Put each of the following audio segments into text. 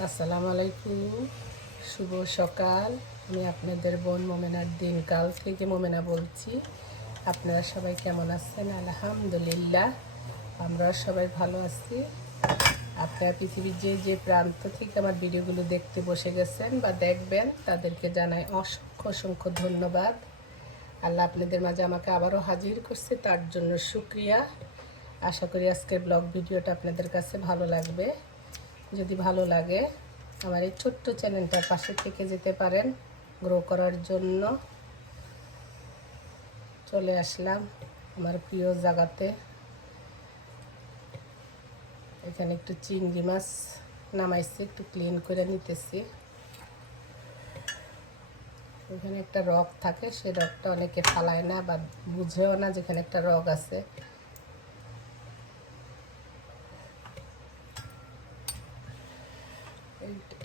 আসসালামু আলাইকুম, শুভ সকাল। আমি আপনাদের বোন মোমেনার দিনকাল থেকে মোমেনা বলছি। আপনারা সবাই কেমন আছেন? আলহামদুলিল্লাহ, আমরা সবাই ভালো আছি। আপনারা পৃথিবীর যে যে প্রান্ত থেকে আমার ভিডিওগুলো দেখতে বসে গেছেন বা দেখবেন, তাদেরকে জানাই অসংখ্য অসংখ্য ধন্যবাদ। আল্লাহ আপনাদের মাঝে আমাকে আবারও হাজির করছে, তার জন্য শুক্রিয়া। আশা করি আজকের ব্লগ ভিডিওটা আপনাদের কাছে ভালো লাগবে। যদি ভালো লাগে আমার এই ছোট্ট চ্যানেলটার পাশে থেকে যেতে পারেন। গ্রো করার জন্য চলে আসলাম আমার প্রিয় জায়গাতে। এখানে একটু চিংড়ি মাছ নামাইছি, একটু ক্লিন করে নিতেছি। এখানে একটা রগ থাকে, সেই রগটা অনেকে ফালায় না বা বুঝেও না যেখানে একটা রগ আছে।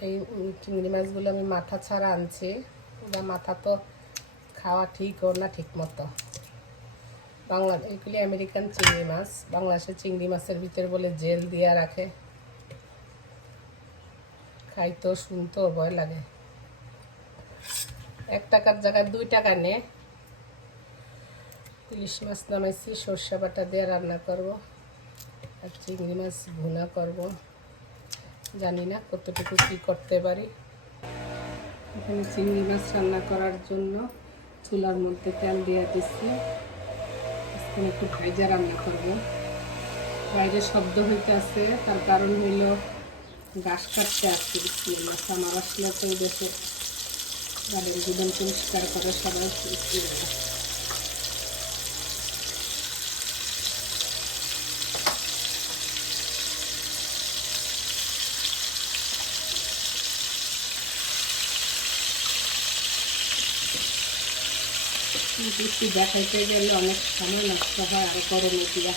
এই চিংড়ি মাছগুলো আমি মাথা ছাড়া আনছি। মাথা তো খাওয়া ঠিকও না ঠিক মতো। এগুলি আমেরিকান চিংড়ি মাছ। বাংলাদেশের চিংড়ি মাছের ভিতরে বলে জেল দিয়া রাখে, খাইতেও শুনতেও ভয় লাগে। 1 টাকার জায়গায় 2 টাকা নে। ইলিশ মাছ নামাইছি, সর্ষে বাটা দিয়ে রান্না করব আর চিংড়ি মাছ ভুনা করব। জানি না কতটুকু কী করতে পারি। এখানে চিংড়ি মাছ রান্না করার জন্য চুলার মধ্যে তেল দিয়ে দিচ্ছি। একটু ভাইজা রান্না করব। বাইরে শব্দ হইতে আছে, তার কারণ হইল ঘাস কাটতে আসছে। বিসমিল্লাহ, আমার আসলে তো দেশে গাড়ির জীবন পরিষ্কার করে সবাই। একটু দেখাইতে গেলে অনেক সময় নষ্ট হয়, আর গরমে দিয়া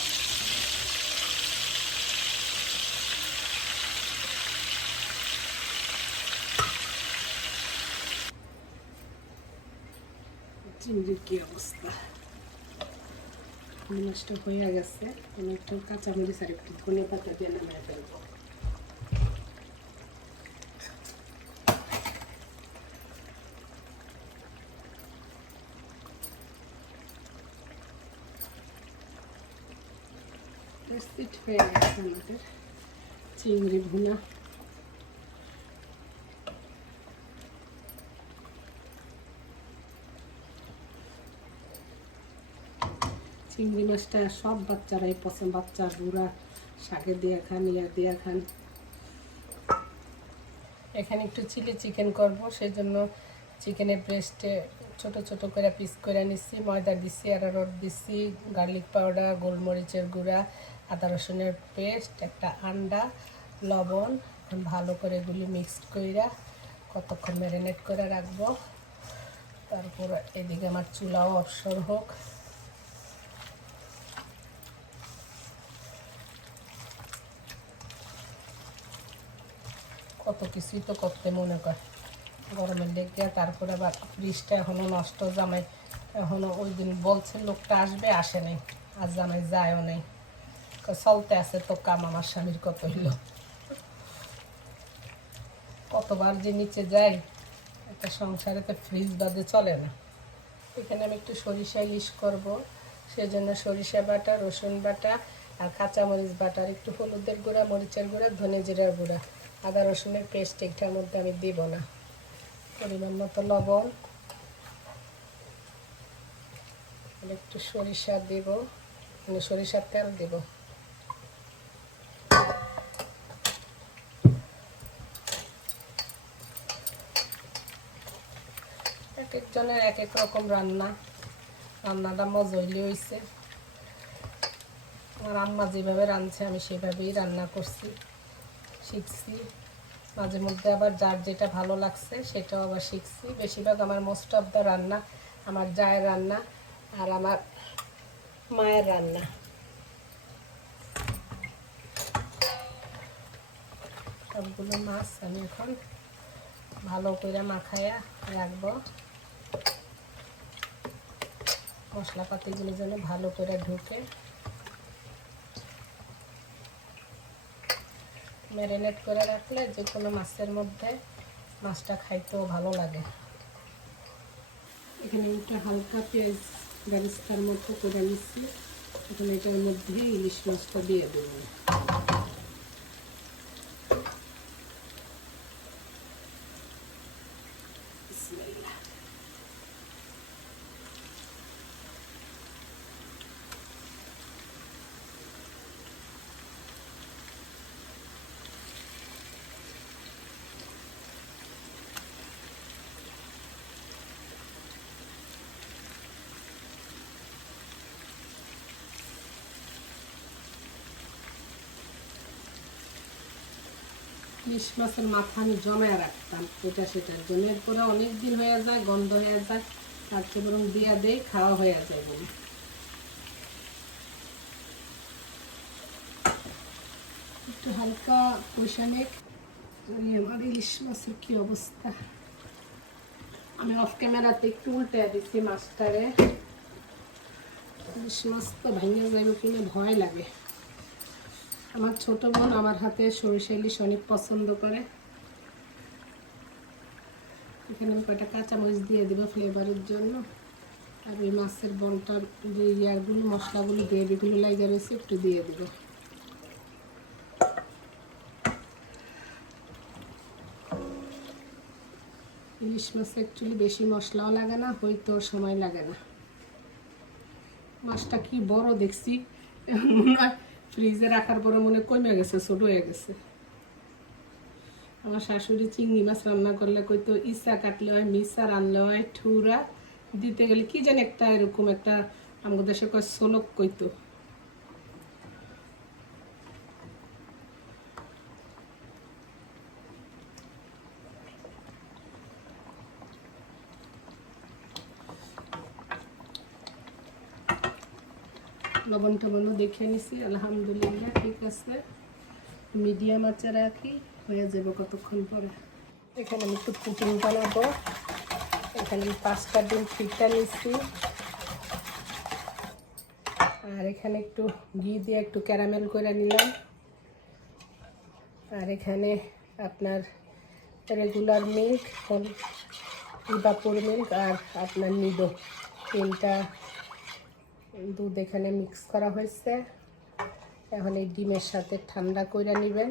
চিংড়ির কি অবস্থা। নষ্ট হয়ে গেছে। আমি একটু কাঁচামরিচ আর একটু ধনে পাতা দিয়ে নামিয়ে ফেলবো। প্রস্তুত হয়ে গেছে আমাদের চিংড়ি ভুনা। চিংড়ি মাছটা সব বাচ্চারাই পছন্দ। বাচ্চা বুড়া শাকে দিয়ে খান, ইয়া দিয়ে খান। এখানে একটু চিলি চিকেন করব, সেই জন্য চিকেনের ব্রেস্টে ছোট ছোট করে পিস করে নিচ্ছি। ময়দা দিচ্ছি, আরারট দিচ্ছি, গার্লিক পাউডার, গোলমরিচের গুঁড়া, আদা রসুনের পেস্ট, একটা আন্ডা, লবণ। এখন ভালো করে এগুলি মিক্সড করে কতক্ষণ ম্যারিনেট করে রাখবো। তারপর এদিকে আমার চুলাও অবসর হোক। কত কিছুই তো করতে মনে করে গরমের লেগে। তারপরে আবার ফ্রিজটা এখনও নষ্ট। জামাই এখনও ওই দিন বলছে লোকটা আসবে, আসে নাই। আর জামাই যায়ও নাই, চলতে আছে তো কাম। আমার স্বামীর কত হইল, কতবার যে নিচে যাই। একটা সংসারে তো ফ্রিজ বাদে চলে না। এখানে আমি একটু সরিষা ইলিশ করব, সেজন্য সরিষা বাটা, রসুন বাটা আর কাঁচামরিচ বাটা, আর একটু হলুদের গুঁড়া, মরিচের গুঁড়া, ধনে জিরার গুঁড়া, আদা রসুনের পেস্ট এটার মধ্যে আমি দিব না। পরিমাণ মতো লবণ, একটু সরিষা দেব, মানে সরিষার তেল দেব। এক একজনের এক এক রকম রান্নাটা মজইলি হয়েছে। আমার আম্মা যেভাবে রাঁধছে আমি সেভাবেই রান্না করছি, শিখছি। মাঝে মধ্যে আবার যার যেটা ভালো লাগছে সেটাও আবার শিখছি। বেশিরভাগ আমার মোস্ট অফ দ্য রান্না আমার জায়ের রান্না আর আমার মায়ের রান্না। সবগুলো মাছ আমি এখন ভালো করে মাখাইয়া রাখবো। মশলাপাতিগুলো যেন ভালো করে ঢুকে। ম্যারিনেট করে রাখলে যে কোনো মাছের মধ্যে মাছটা খাইতেও ভালো লাগে। এখানে একটু হালকা পেঁয়াজ বেরেস্তার মতো করে নিচ্ছি। এখন এটার মধ্যে ইলিশ মাছটা দিয়ে দেবো। ইলিশ মাছের মাথা আমি জমায় রাখতাম এটা সেটার জন্য, এরপরে অনেক দিন হয়ে যায়, গন্ধ হয়ে যায়, তারপরে বরং দিয়া দেয়, খাওয়া হয়ে যায় বলে। একটু হালকা কষানে আমার ইলিশ মাছের কি অবস্থা। আমি অফ ক্যামেরাতে একটু উল্টে দিচ্ছি মাছটারে। ইলিশ মাছ তো ভেঙে যাবে কিনা ভয় লাগে। আমার ছোট বোন আমার হাতে সরিষা ইলিশ অনেক পছন্দ করে। এখানে আমি কয়টা কাঁচামরিচ দিয়ে দেবো ফ্লেভারের জন্য। আর ওই মাছের বনটার যে ইয়ারগুলো মশলাগুলো গ্রেভিগুলো লাগিয়ে রয়েছে একটু দিয়ে দেবো। ইলিশ মাছে অ্যাকচুয়ালি বেশি মশলাও লাগে না, হইতেও সময় লাগে না। মাছটা কি বড় দেখছি, মনে হয় ফ্রিজে রাখার পরে মনে কমে গেছে, ছোট হয়ে গেছে। আমার শাশুড়ি চিংড়ি মাছ রান্না করলে কইতো ইচ্ছা কাটলে হয়, মিসা রানলে হয়, ঠুরা দিতে গেলে কি জানি একটা এরকম একটা আমাদের দেশে কয় সোলক কইতো। লবণ টবণও দেখে নিছি, আলহামদুলিল্লাহ ঠিক আছে। মিডিয়াম আঁচে রাখি, হয়ে যাবে কতক্ষণ পরে। এখানে আমি একটু পুটিং বানাবো। এখানে 5টা ডিম ফিটা নিচ্ছি, আর এখানে একটু ঘি দিয়ে একটু ক্যারামেল করে নিলাম। আর এখানে আপনার রেগুলার মিল্ক, ইবাপুর মিল্ক আর আপনার নিডো 3টা দুধ এখানে মিক্স করা হয়েছে। এখন এই ডিমের সাথে ঠান্ডা করে নেবেন,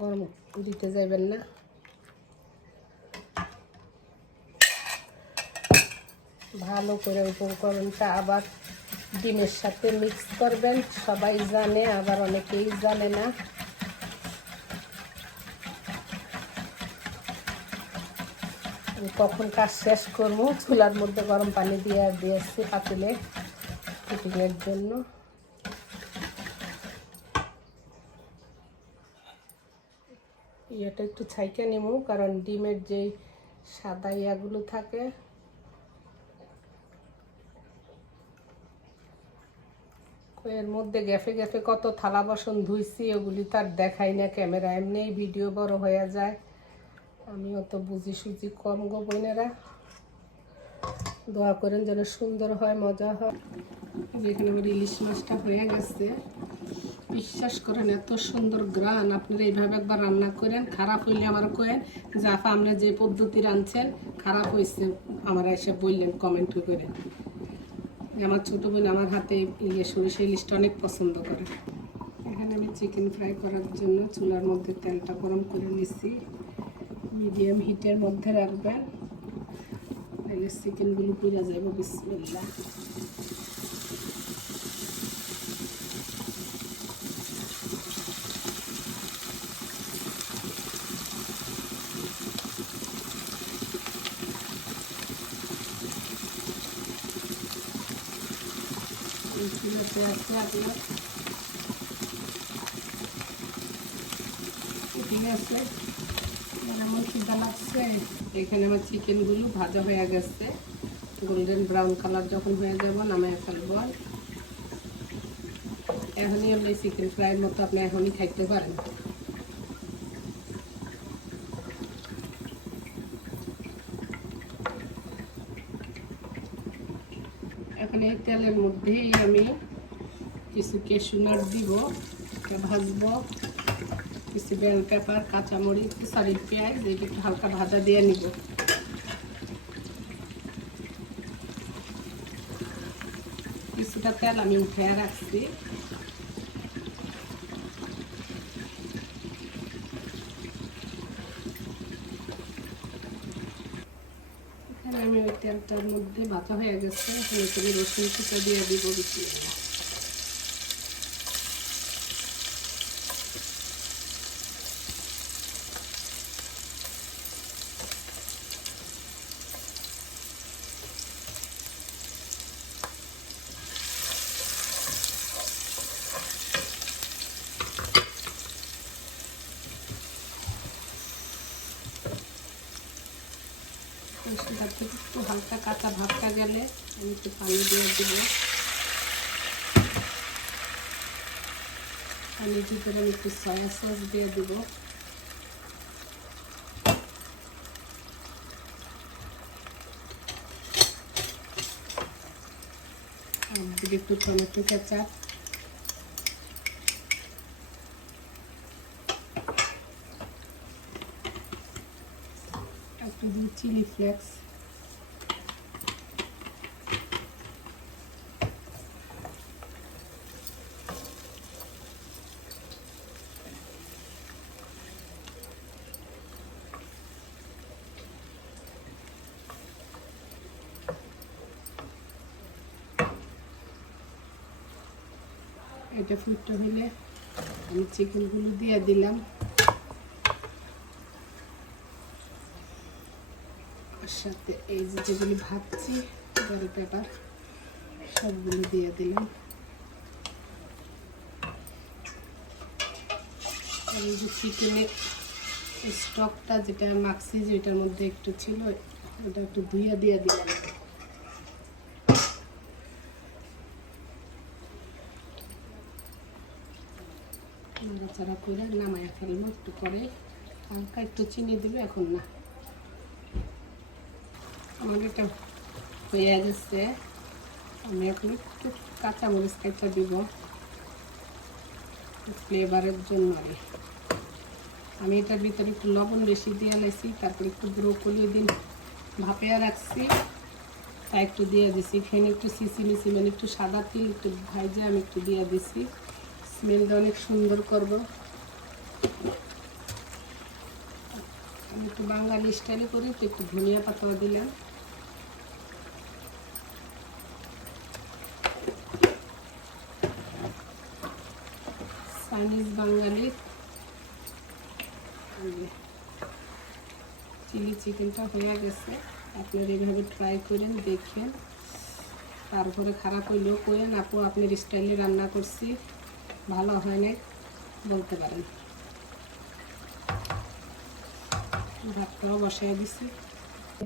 গরম দিতে যাবেন না। ভালো করে উপকরণটা আবার ডিমের সাথে মিক্স করবেন। সবাই জানে, আবার অনেকেই জানে না। কখন কাজ শেষ করবো, চুলার মধ্যে গরম পানি দিয়ে দিয়েছি পাতিলে কুকিংয়ের জন্য। ইয়েটা একটু ছাইকে নেবো, কারণ ডিমের যেই সাদা ইয়াগুলো থাকে এর মধ্যে গ্যাফে গ্যাফে কত থালা বাসন ধুইছি, ওগুলি তার দেখাই না ক্যামেরা, এমনিই ভিডিও বড় হয়ে যায়। আমিও তো বুঝি সুঝি কম গো বোনেরা, দোয়া করেন যেন সুন্দর হয়, মজা হয়। এখানে আমার ইলিশ মাছটা হয়ে গেছে। বিশ্বাস করেন এত সুন্দর গ্রান, আপনারা এইভাবে একবার রান্না করেন। খারাপ হইলে আমার কয়েন যে আপা আপনি যে পদ্ধতি রাঁধছেন খারাপ হয়েছে, আমার এসে বললেন কমেন্ট করে। আমার ছোটো বোন আমার হাতে সরিষা ইলিশটা অনেক পছন্দ করে। এখানে আমি চিকেন ফ্রাই করার জন্য চুলার মধ্যে তেলটা গরম করে নিচ্ছি। মিডিয়াম হিটের মধ্যে রাখবেন, তাহলে চিকেনগুলো পুড়ে যাবে। বিসমিল্লাহ। ঠিক আছে, এমন খিদা লাগছে। এখানে আমার চিকেনগুলো ভাজা হয়ে গেছে, গোল্ডেন ব্রাউন কালার যখন হয়ে যাব নামায় ফেলব। এখনই আপনি চিকেন ফ্রাইয়ের মতো আপনি এখনই খাইতে পারেন। এখন এই তেলের মধ্যেই আমি কিছু ক্যাশু নাট দিব, ভাজবো। কিছু বেল পেপার, কাঁচামরিচ, সরি পেঁয়াজ, এটা একটু হালকা ভাজা দিয়ে নিব। কিছুটা তেল আমি উঠিয়ে রাখছি। এখানে আমি ওই তেলটার মধ্যে ভাজা হয়ে গেছে, এখানে রসুন কুচো দিয়ে দিব বেশি। সেটা থেকে একটু হালকা কাঁচা ভাবটা গেলে আমি একটু পানি দিয়ে দেব। পানির ভিতরে আমি একটু সয়া সস দিয়ে দেব। আর দিকে একটু টমেটো কেচাপ, একটু দিই চিলি ফ্লেক্স, এটা ফুটতে হইলে আমি চিকেনগুলো দিয়ে দিলাম। আর সাথে এই যে যেগুলি ভাজছি বেল পেপার সবগুলো দিয়ে দিলাম। আর এই যে চিকেনের স্টকটা যেটা মাখছি, যেটার মধ্যে একটু ছিল, ওটা একটু ধুইয়া দিয়ে দিলাম। নাড়াচাড়া করে নামায়া ফেলবো একটু পরে। হালকা একটু চিনি দিবে, এখন না। আমার এটা হয়ে গেছে। আমি এখন একটু কাঁচামরিচ কেটে দিব ফ্লেভারের জন্য। আমি এটার ভিতরে একটু লবণ বেশি দিয়ে লাইছি, তারপরে একটু ব্রোকলি দিন ভাপিয়ে রাখছি, তাই একটু দিয়ে দিছি। এখানে একটু সিসিমিসি মানে একটু সাদা তিল একটু ভাইজে আমি একটু দিয়ে দিছি, স্মেলটা অনেক সুন্দর করব। আমি একটু বাঙালি স্টাইলে করি, তো একটু ধনিয়া পাতা দিলাম। চাইনিজ বাঙালি চিলি চিকেনটা হয়ে গেছে। আপনারা এইভাবে ট্রাই করেন, দেখেন, তারপরে খারাপ হইলেও করেন আপু আপনার স্টাইলে রান্না করছি, ভালো হয় না বলতে পারেন। ভাতটাও বসাই দিছি।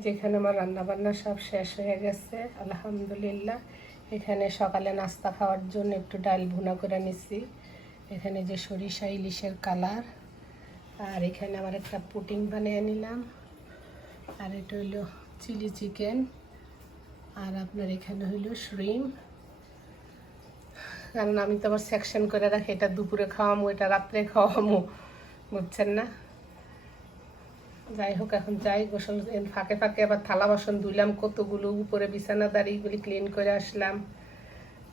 যেখানে আমার রান্না বান্না সব শেষ হয়ে গেছে আলহামদুলিল্লাহ। এখানে সকালে নাস্তা খাওয়ার জন্য একটু ডাল ভুনা করে নিছি। এখানে যে সরিষা ইলিশের কালার, আর এখানে আমার একটা পুডিং বানিয়ে নিলাম, আর এটা হইলো চিলি চিকেন, আর আপনার এখানে হইলো শ্রিম। কারণ আমি তো আবার সেকশন করে রাখি, এটা দুপুরে খাওয়ামো, এটা রাত্রে খাওয়ামো, বুঝছেন না। যাই হোক, এখন যাই গোসল। ফাঁকে ফাঁকে আবার থালা বাসন ধুইলাম কতগুলো, উপরে বিছানা দাঁড়িয়েগুলি ক্লিন করে আসলাম,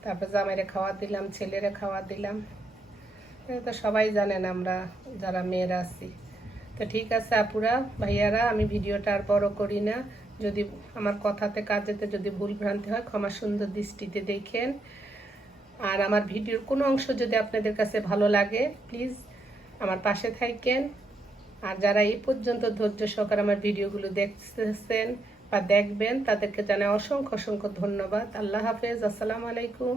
তারপর জামাইরে খাওয়া দিলাম, ছেলেরে খাওয়া দিলাম। তো সবাই জানেন আমরা যারা মেয়েরা আছি। তো ঠিক আছে আপুরা ভাইয়ারা, আমি ভিডিওটা আর বড় করি না। যদি আমার কথাতে কাজেতে যদি ভুল ভ্রান্তি হয় ক্ষমা সুন্দর দৃষ্টিতে দেখেন। আর আমার ভিডিওর কোনো অংশ যদি আপনাদের কাছে ভালো লাগে প্লিজ আমার পাশে থাকেন। আর যারা এই পর্যন্ত ধৈর্য সহকারে আমার ভিডিওগুলো দেখতেছেন বা দেখবেন তাদেরকে জানাই অসংখ্য অসংখ্য ধন্যবাদ। আল্লাহ হাফেজ, আসসালামু আলাইকুম।